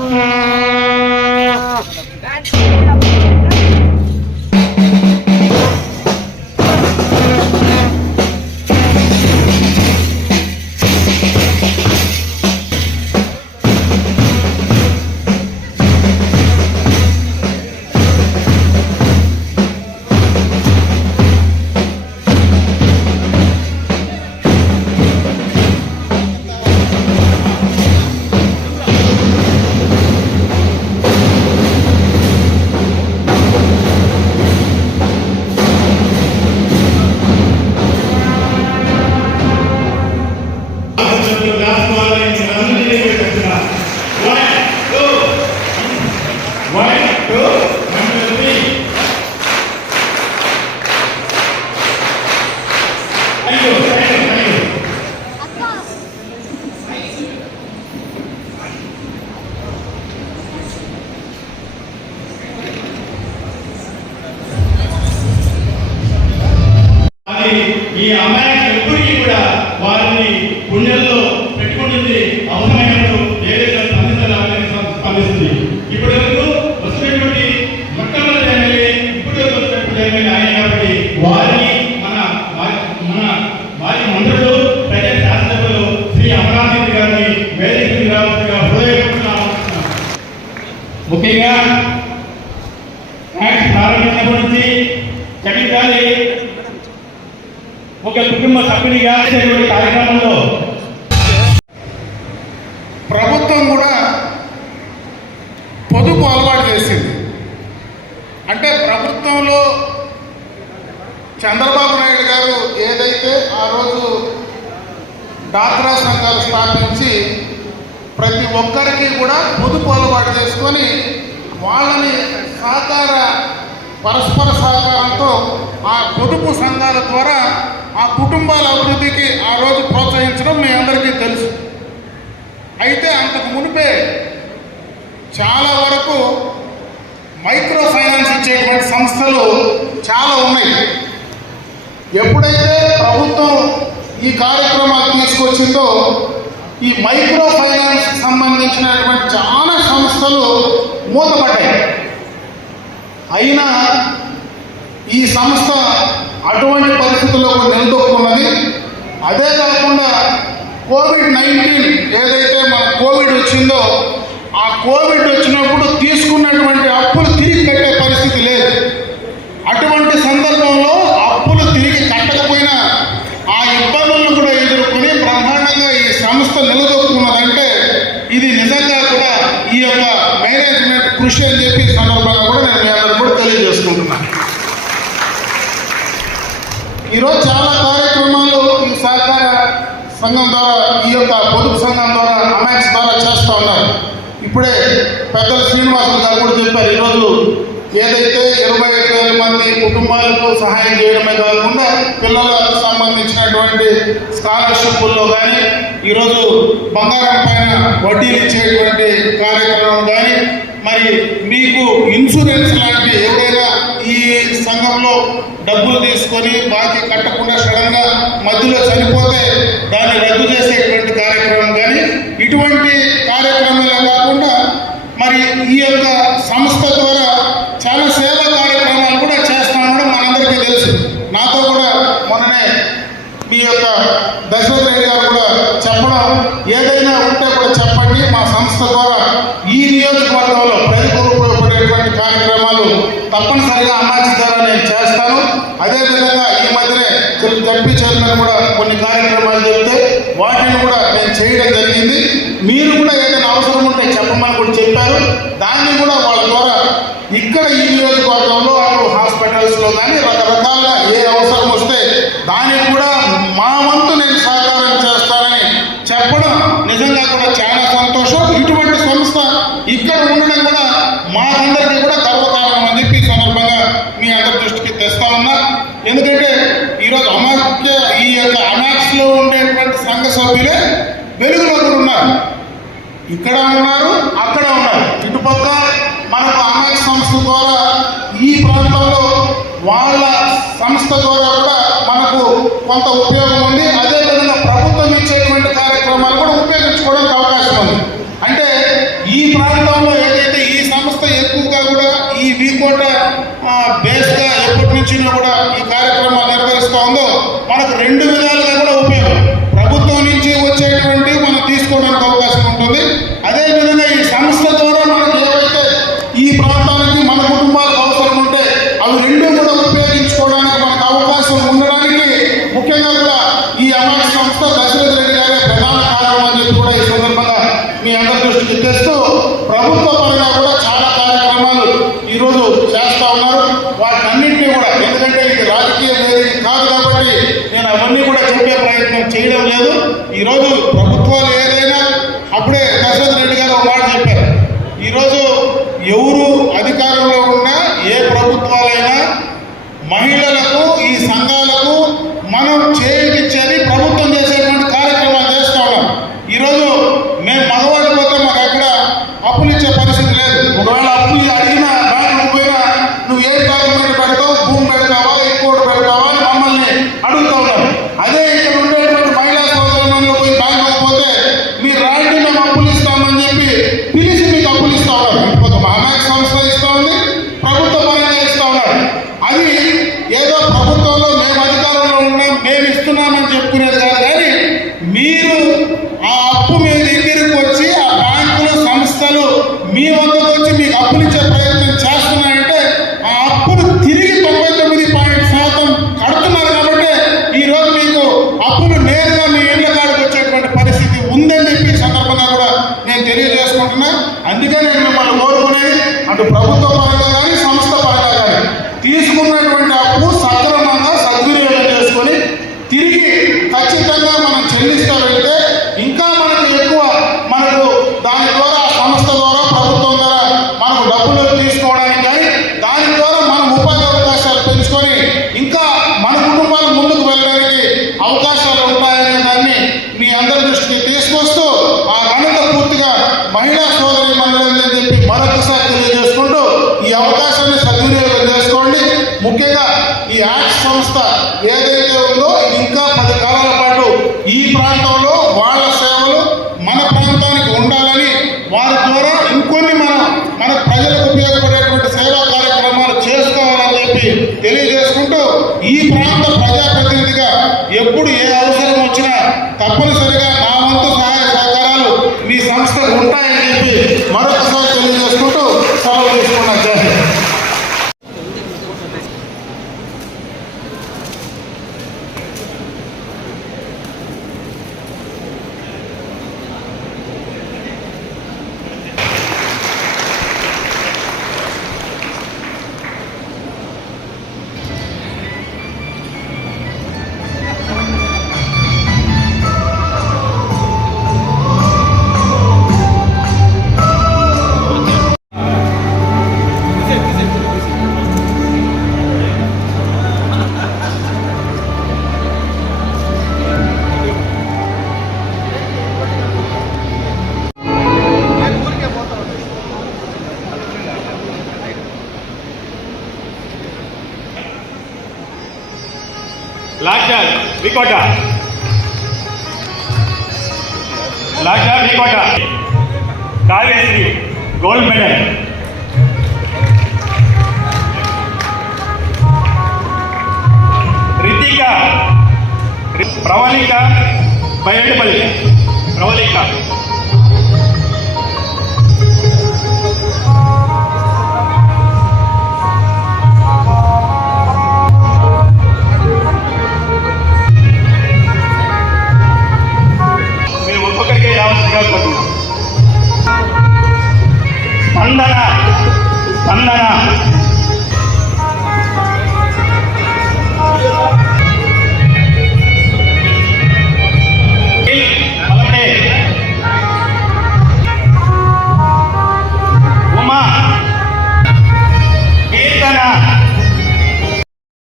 Mm-hmm. అది ఈ అమాయక ఎప్పటికీ కూడా వారిని గుండెల్లో పెట్టుకుంటుంది అవసరమైనప్పుడు ఏదైనా స్పందించాలని స్పందిస్తుంది. ఇప్పటి వరకు వచ్చినటువంటి మొట్టమొదటి ఎమ్మెల్యే ఇప్పుడు వచ్చినటువంటి ఎమ్మెల్యే ఆయన కాబట్టి వారిని మన మన వారి మంత్రులు ప్రజా శాసనసభ్యులు శ్రీ అమరావతి గారిని వేదిక రావాల్సిగా హృదయపూర్వక ముఖ్యంగా ట్యాక్స్ ప్రారంభించినప్పటి నుంచి చకించాలి ఒక కార్యక్రమంలో ప్రభుత్వం కూడా పొదుపు అలవాటు చేసింది. అంటే ప్రభుత్వంలో చంద్రబాబు నాయుడు గారు ఏదైతే ఆ రోజు డాక్రా సంఘాలు స్థాపించి ప్రతి ఒక్కరికి కూడా పొదుపు అలవాటు చేసుకొని వాళ్ళని సహకార పరస్పర సహకారంతో ఆ పొదుపు సంఘాల ద్వారా ఆ కుటుంబాల అభివృద్ధికి ఆ రోజు ప్రోత్సహించడం మీ అందరికీ తెలుసు. అయితే అంతకు మునిపే చాలా వరకు మైక్రో ఫైనాన్స్ ఇచ్చేటువంటి సంస్థలు చాలా ఉన్నాయి. ఎప్పుడైతే ప్రభుత్వం ఈ కార్యక్రమాలు తీసుకొచ్చిందో ఈ మైక్రో ఫైనాన్స్ సంబంధించినటువంటి చాలా సంస్థలు మూతపడ్డాయి. అయినా ఈ సంస్థ అటువంటి పరిస్థితుల్లో కూడా నిలదొక్కున్నది. అదే కాకుండా కోవిడ్ నైన్టీన్ ఏదైతే మన కోవిడ్ వచ్చిందో ఆ కోవిడ్ వచ్చినప్పుడు తీసుకున్నటువంటి అప్పులు తిరిగి కట్టే పరిస్థితి లేదు. అటువంటి సందర్భంలో అప్పులు తిరిగి కట్టకపోయినా ఆ ఇబ్బందులను కూడా ఎదుర్కొని బ్రహ్మాండంగా ఈ సంస్థ నిలదొక్కున్నదంటే ఇది నిజంగా కూడా ఈ యొక్క మేనేజ్మెంట్ కృషి అని చెప్పి సందర్భంగా కూడా నేను మీ అందరికీ కూడా తెలియజేసుకుంటున్నాను ఈరోజు చాలా కార్యక్రమాలు ఈ సహకార సంఘం ద్వారా ఈ యొక్క పొదుపు సంఘం ద్వారా అమాక్స్ ద్వారా చేస్తూ ఉన్నారు. ఇప్పుడే పెద్దలు శ్రీనివాసులు గారు కూడా చెప్పారు ఈరోజు ఏదైతే ఇరవై ఐదు వేల మంది కుటుంబాలకు సహాయం చేయడమే కాకుండా పిల్లలకు సంబంధించినటువంటి స్కాలర్షిప్ల్లో కానీ ఈరోజు బంగారం పైన వడ్డీలు ఇచ్చేటువంటి కార్యక్రమం కానీ మరి మీకు ఇన్సూరెన్స్ లాంటి ఎవరైనా ఈ డబ్బులు తీసుకొని బాకీ కట్టకుండా సడన్గా మధ్యలో చనిపోతే దాన్ని రద్దు చేసేటువంటి కార్యక్రమం కానీ ఇటువంటి కార్యక్రమాలు కాకుండా మరి ఈ యొక్క సంస్థ ద్వారా చాలా సేవా కార్యక్రమాలు కూడా చేస్తామని మనందరికీ తెలుసు. నాతో కూడా మొన్ననే మీ యొక్క దశరథ గారు కూడా చెప్పడం ఏదైనా ఉంటే కూడా చెప్పండి మా సంస్థ ద్వారా తప్పనిసరిగా అమ్మాయి ద్వారా నేను చేస్తాను. అదేవిధంగా ఈ మధ్యనే జడ్పీ చైర్మన్ కూడా కొన్ని కార్యక్రమాలు చెప్తే వాటిని కూడా నేను చేయడం జరిగింది. మీరు కూడా ఏదైనా అవసరం ఉంటే చెప్పమని కూడా చెప్పారు. దాన్ని కూడా వాళ్ళ ద్వారా ఇక్కడ ఈ నియోజకవర్గంలో అటు హాస్పిటల్స్లో కానీ రకరకాలుగా ఏ అవసరం వస్తే దానికి కూడా మా వంతు నేను సహకారం చేస్తానని చెప్పడం నిజంగా కూడా చాలా సంతోషం. ఇటువంటి సంస్థ ఇక్కడ ఉండడం కూడా మాకందరికీ కూడా ఉండేటువంటి సంఘ సభ్యులే వెలుగులో ఉన్నారు. ఇక్కడ ఉన్నారు అక్కడ ఉన్నారు. ఇటుపక్క మనకు అమ్మాయి సంస్థ ద్వారా ఈ ప్రాంతంలో వాళ్ళ సంస్థ ద్వారా కూడా మనకు కొంత ఉపయోగం ఉంది. అదేవిధంగా ప్రభుత్వం ఇచ్చేటువంటి కార్యక్రమాలు కూడా ఉపయోగించుకోవడానికి అవకాశం ఉంది. అంటే ఈ ప్రాంతంలో ఏదైతే ఈ సంస్థ ఎక్కువగా కూడా ఈ వీకోట బేస్గా ఎప్పటి నుంచి కూడా ఈ కార్యక్రమాలు నిర్వహిస్తూ ఉందో మనకు రెండు విధాలుగా కూడా ఉపయోగం வேண்டி చేయడం లేదు. ఈరోజు ప్రభుత్వాలు ఏదైనా అప్పుడే దశరథ రెడ్డి గారు ఒక మాట చెప్పారు. ఈరోజు ఎవరు అధికారంలో ఉన్నా ఏ ప్రభుత్వాలైనా మహిళలకు ఈ సంఘాలకు మనం చేయ gostou? మరొకసారి తెలియజేసుకుంటూ भिकोटा लाटा भिकोटा काव्यश्री गोल्ड मेडल ரித்திகா பிரவலிகா பயடுபள்ளி பிரவலிகா